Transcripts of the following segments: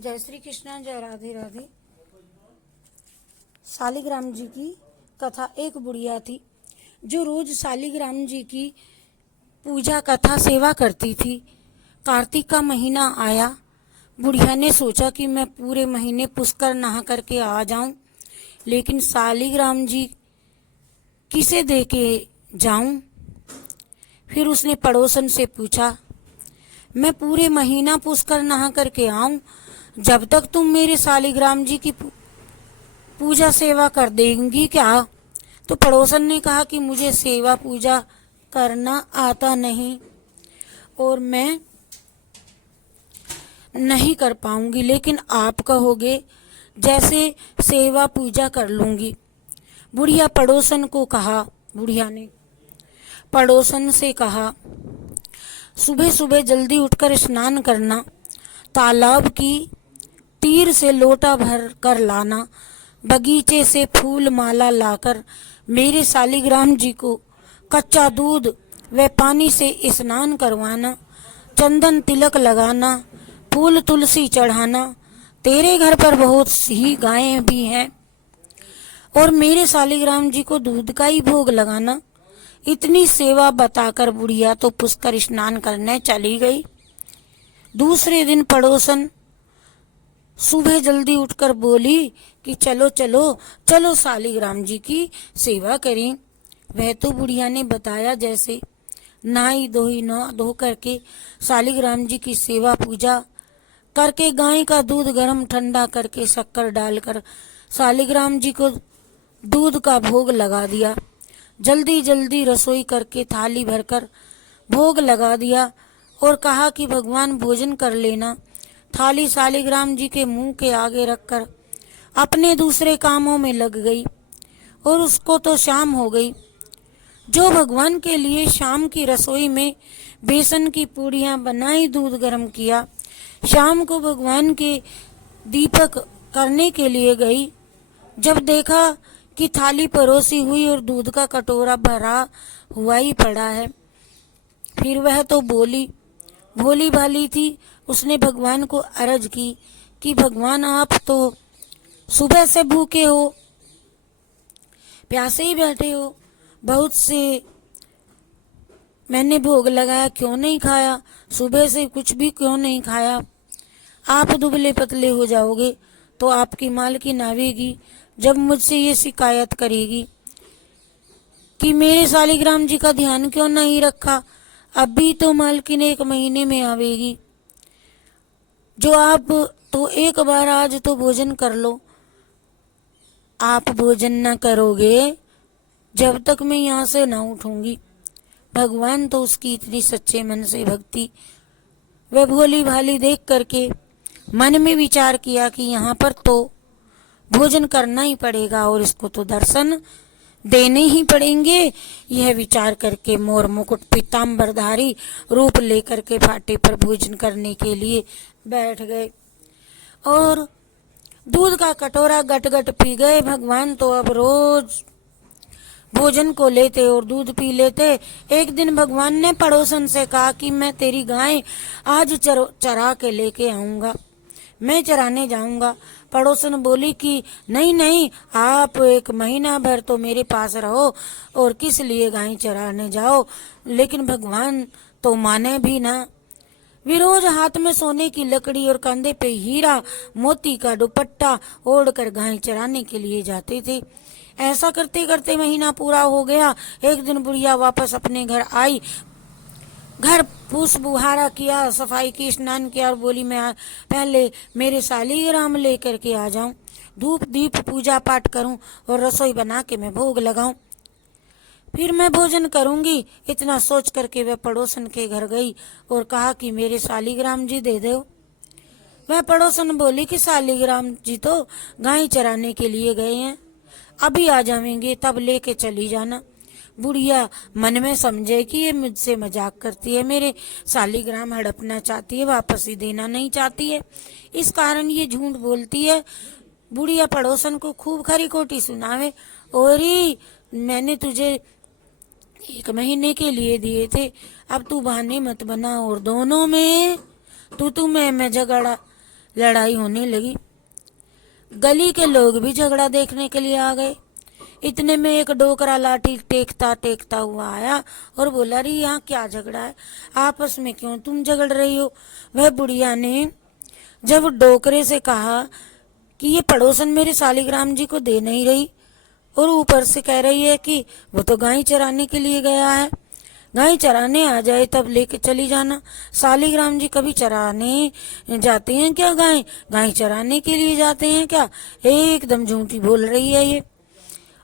जय श्री कृष्णा, जय राधे राधे। शालिग्राम जी की कथा। एक बुढ़िया थी जो रोज शालिग्राम जी की पूजा कथा सेवा करती थी। कार्तिक का महीना आया। बुढ़िया ने सोचा कि मैं पूरे महीने पुष्कर नहा करके आ जाऊं, लेकिन शालिग्राम जी किसे दे के जाऊं। फिर उसने पड़ोसन से पूछा, मैं पूरे महीना पुष्कर नहा करके आऊं, जब तक तुम मेरे शालिग्राम जी की पूजा सेवा कर देंगी क्या? तो पड़ोसन ने कहा कि मुझे सेवा पूजा करना आता नहीं और मैं नहीं कर पाऊंगी, लेकिन आप कहोगे जैसे सेवा पूजा कर लूंगी। बुढ़िया ने पड़ोसन से कहा, सुबह सुबह जल्दी उठकर स्नान करना, तालाब की तीर से लोटा भर कर लाना, बगीचे से फूल माला लाकर मेरे शालिग्राम जी को कच्चा दूध व पानी से स्नान करवाना, चंदन तिलक लगाना, फूल तुलसी चढ़ाना। तेरे घर पर बहुत ही गायें भी हैं और मेरे शालिग्राम जी को दूध का ही भोग लगाना। इतनी सेवा बताकर बुढ़िया तो पुष्कर स्नान करने चली गई। दूसरे दिन पड़ोसन सुबह जल्दी उठकर बोली कि चलो चलो चलो शालिग्राम जी की सेवा करें। वह तो बुढ़िया ने बताया जैसे नहाई धो करके शालिग्राम जी की सेवा पूजा करके गाय का दूध गर्म ठंडा करके शक्कर डालकर शालिग्राम जी को दूध का भोग लगा दिया। जल्दी जल्दी रसोई करके थाली भरकर भोग लगा दिया और कहा कि भगवान भोजन कर लेना। थाली शालिग्राम जी के मुंह के आगे रखकर अपने दूसरे कामों में लग गई और उसको तो शाम हो गई। जो भगवान के लिए शाम की रसोई में बेसन की पूड़ियां बनाई, दूध गर्म किया, शाम को भगवान के दीपक करने के लिए गई। जब देखा कि थाली परोसी हुई और दूध का कटोरा भरा हुआ ही पड़ा है, फिर वह तो भोली भाली थी। उसने भगवान को अर्ज की कि भगवान आप तो सुबह से भूखे हो, प्यासे ही बैठे हो, बहुत से मैंने भोग लगाया, क्यों नहीं खाया? सुबह से कुछ भी क्यों नहीं खाया? आप दुबले पतले हो जाओगे तो आपकी मालकिन आवेगी, जब मुझसे ये शिकायत करेगी कि मेरे शालिग्राम जी का ध्यान क्यों नहीं रखा। अभी तो मालकिन 1 महीने में आवेगी। जो आप तो एक बार आज तो भोजन कर लो। आप भोजन न करोगे जब तक मैं यहाँ से ना उठूंगी। भगवान तो उसकी इतनी सच्चे मन से भक्ति वे भोली भाली देख करके मन में विचार किया कि यहाँ पर तो भोजन करना ही पड़ेगा और इसको तो दर्शन देने ही पड़ेंगे। यह विचार करके मोर मुकुट पीताम्बरधारी रूप लेकर के फाटे पर भोजन करने के लिए बैठ गए और दूध का कटोरा गट गट पी गए। भगवान तो अब रोज भोजन को लेते और दूध पी लेते। एक दिन भगवान ने पड़ोसन से कहा कि मैं तेरी गाय आज चरा के लेके आऊंगा, मैं चराने जाऊंगा। पड़ोसन बोली कि नहीं नहीं, आप 1 महीना भर तो मेरे पास रहो और किस लिए गाय चराने जाओ। लेकिन भगवान तो माने भी ना। वे रोज हाथ में सोने की लकड़ी और कंधे पे हीरा मोती का दुपट्टा ओढ़कर गाय चराने के लिए जाते थे। ऐसा करते करते महीना पूरा हो गया। एक दिन बुढ़िया वापस अपने घर आई, घर फूस बुहारा किया, सफाई की, स्नान किया और बोली मैं पहले मेरे शालिग्राम लेकर के आ जाऊं, धूप दीप पूजा पाठ करूं और रसोई बना के मैं भोग लगाऊं, फिर मैं भोजन करूंगी। इतना सोच करके वह पड़ोसन के घर गई और कहा कि मेरे शालिग्राम जी दे दो। वह पड़ोसन बोली कि शालिग्राम जी तो गाय चराने के लिए गए हैं, अभी आ जाएंगे, तब लेके चली जाना। बुढ़िया मन में समझे कि ये मुझसे मजाक करती है, मेरे शालिग्राम हड़पना चाहती है, वापस ही देना नहीं चाहती है, इस कारण ये झूठ बोलती है। बुढ़िया पड़ोसन को खूब खरी खोटी सुनावे, और मैंने तुझे 1 महीने के लिए दिए थे, अब तू बहाने मत बना और दोनों में मैं झगड़ा लड़ाई होने लगी। गली के लोग भी झगड़ा देखने के लिए आ गए। इतने में एक डोकरा लाठी टेकता टेकता हुआ आया और बोला, अरे यहाँ क्या झगड़ा है, आपस में क्यों तुम झगड़ रही हो। वह बुढ़िया ने जब डोकरे से कहा कि ये पड़ोसन मेरे सालिग्राम जी को दे नहीं रही और ऊपर से कह रही है कि वो तो गाय चराने के लिए गया है, गाय चराने आ जाए तब लेके चली जाना। सालिग्राम जी कभी चराने जाते हैं क्या? गाय गाय चराने के लिए जाते हैं क्या? एकदम झूठी बोल रही है ये।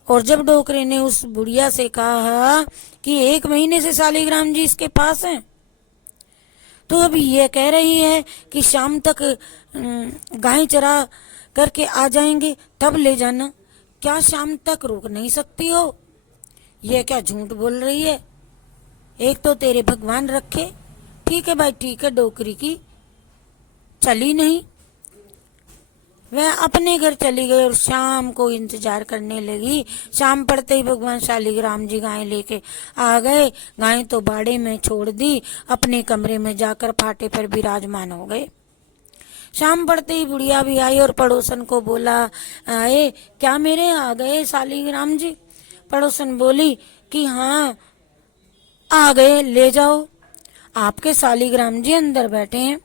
और जब डोकरे ने उस बुढ़िया से कहा कि 1 महीने से सालिग्राम जी इसके पास हैं, तो अभी ये कह रही है कि शाम तक गाय चरा करके आ जाएंगे तब ले जाना। क्या शाम तक रुक नहीं सकती हो? ये क्या झूठ बोल रही है? एक तो तेरे भगवान रखे। ठीक है भाई, ठीक है। डोकरी की चली नहीं, वह अपने घर चली गई और शाम को इंतजार करने लगी। शाम पड़ते ही भगवान शालिग्राम जी गाय लेके आ गए। गाय तो बाड़े में छोड़ दी, अपने कमरे में जाकर फाटे पर विराजमान हो गए। शाम पड़ते ही बुढ़िया भी आई और पड़ोसन को बोला, आए क्या मेरे आ गए शालिग्राम जी? पड़ोसन बोली कि हाँ आ गए, ले जाओ। आपके शालिग्राम जी अंदर बैठे हैं।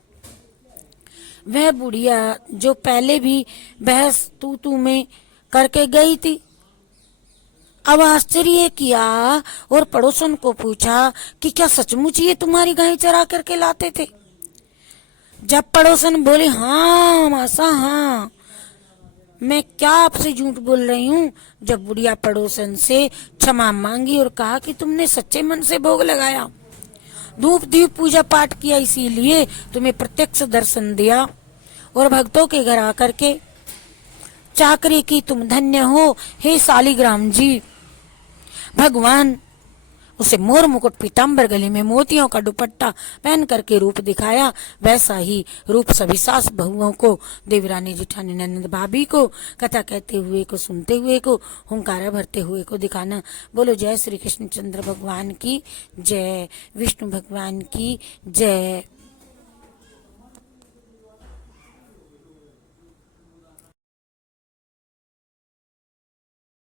वह बुढ़िया जो पहले भी बहस तू तू में करके गई थी, अब आश्चर्य किया और पड़ोसन को पूछा कि क्या सचमुच ये तुम्हारी गाय चरा करके लाते थे? जब पड़ोसन बोले, हाँ मासा हाँ, मैं क्या आपसे झूठ बोल रही हूँ। जब बुढ़िया पड़ोसन से क्षमा मांगी और कहा कि तुमने सच्चे मन से भोग लगाया, धूप दीप पूजा पाठ किया, इसीलिए तुम्हें प्रत्यक्ष दर्शन दिया और भक्तों के घर आकर के चाकरी की, तुम धन्य हो हे शालिग्राम जी। भगवान उसे मोर मुकुट, पीताम्बर, गले में मोतियों का दुपट्टा पहन करके रूप दिखाया। वैसा ही रूप सभी सास बहुओं को, देवरानी जिठानी ननद भाभी को, कथा कहते हुए को, सुनते हुए को, हुंकारा भरते हुए को दिखाना। बोलो जय श्री कृष्णचंद्र भगवान की जय, विष्णु भगवान की जय।